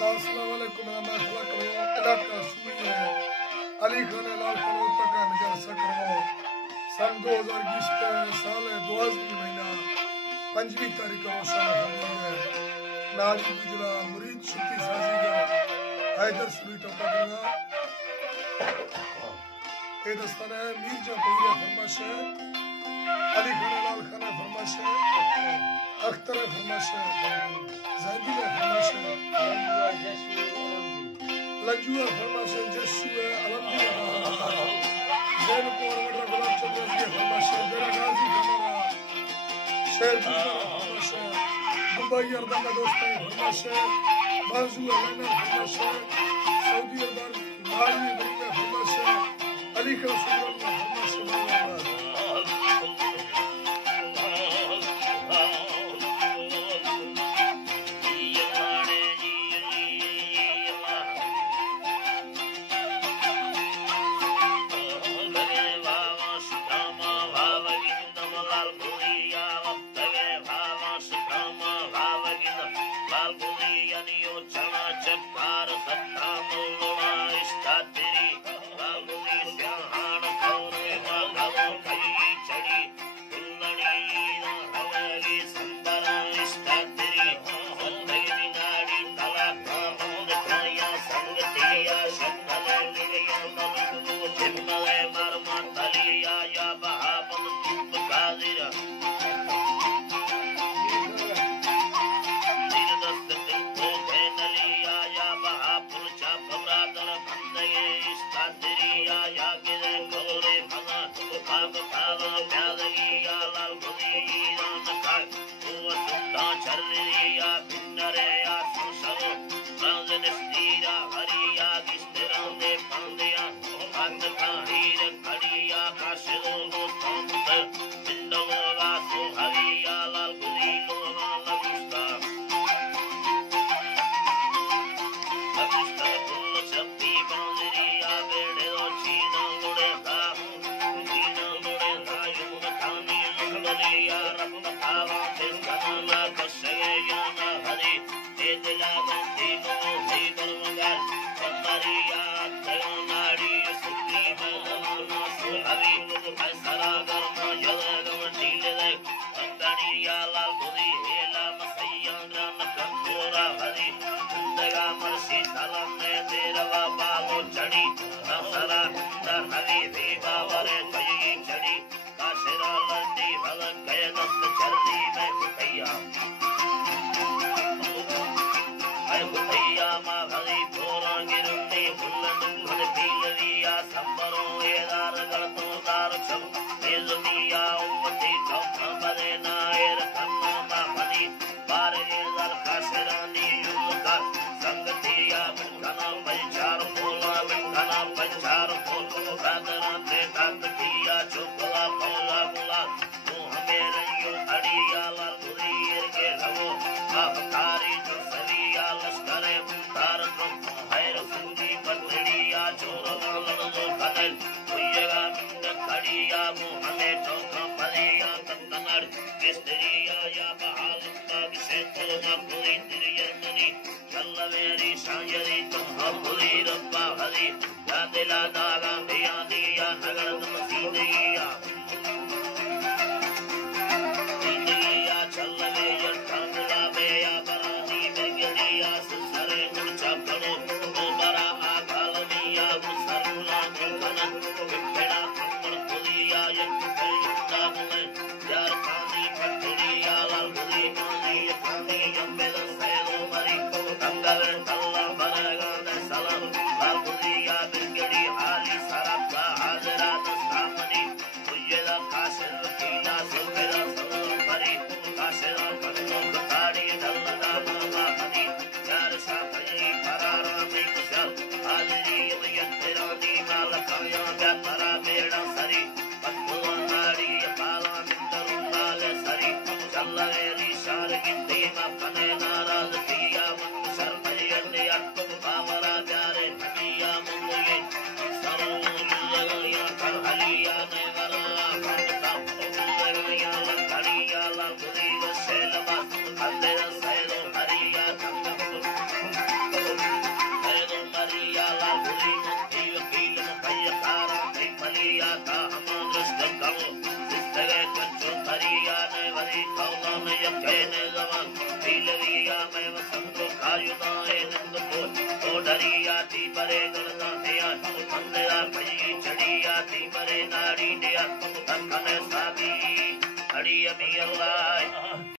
अस्सलाम वालेकुम मैं खला करो इलाका सुई है अली खान लाल खान तक नजर सकरो सन 2020 साल 12 महीना 5वीं तारीख को रोशन है नाली गुजरा मुरीद सुती साजीगा हैदर सुई टपकना ये दस्ताना है मीरजा पीर फरमाश है अली खान लाल खान फरमाश है अख्तर फरमाश है ज़ाहिद फरमाश है लंजुआ फरमाश है जशुआ अलहमदुलिल्लाह ज़ैनपुर वडा गुलाब चंद्र के फरमाश है मेरा गाजी हमारा शेर फरमाश है दुबई अरदान दोस्तों फरमाश है बाजू अलना फरमाश है सऊदी अरब माली बरीका फरमाश है अली का सुल्तान फरमाश है था हम दृष्ट कहो तेरे कच्चो थरिया ने वरी खौला में यखे ने जवान दिलरिया में वसंत कायुना है नंद को तो डरिया थी बरे गलना दिया अंधेरा भई चढ़िया थी बरे नाड़ी दिया तखने साबी हड़ी अमी अल्लाह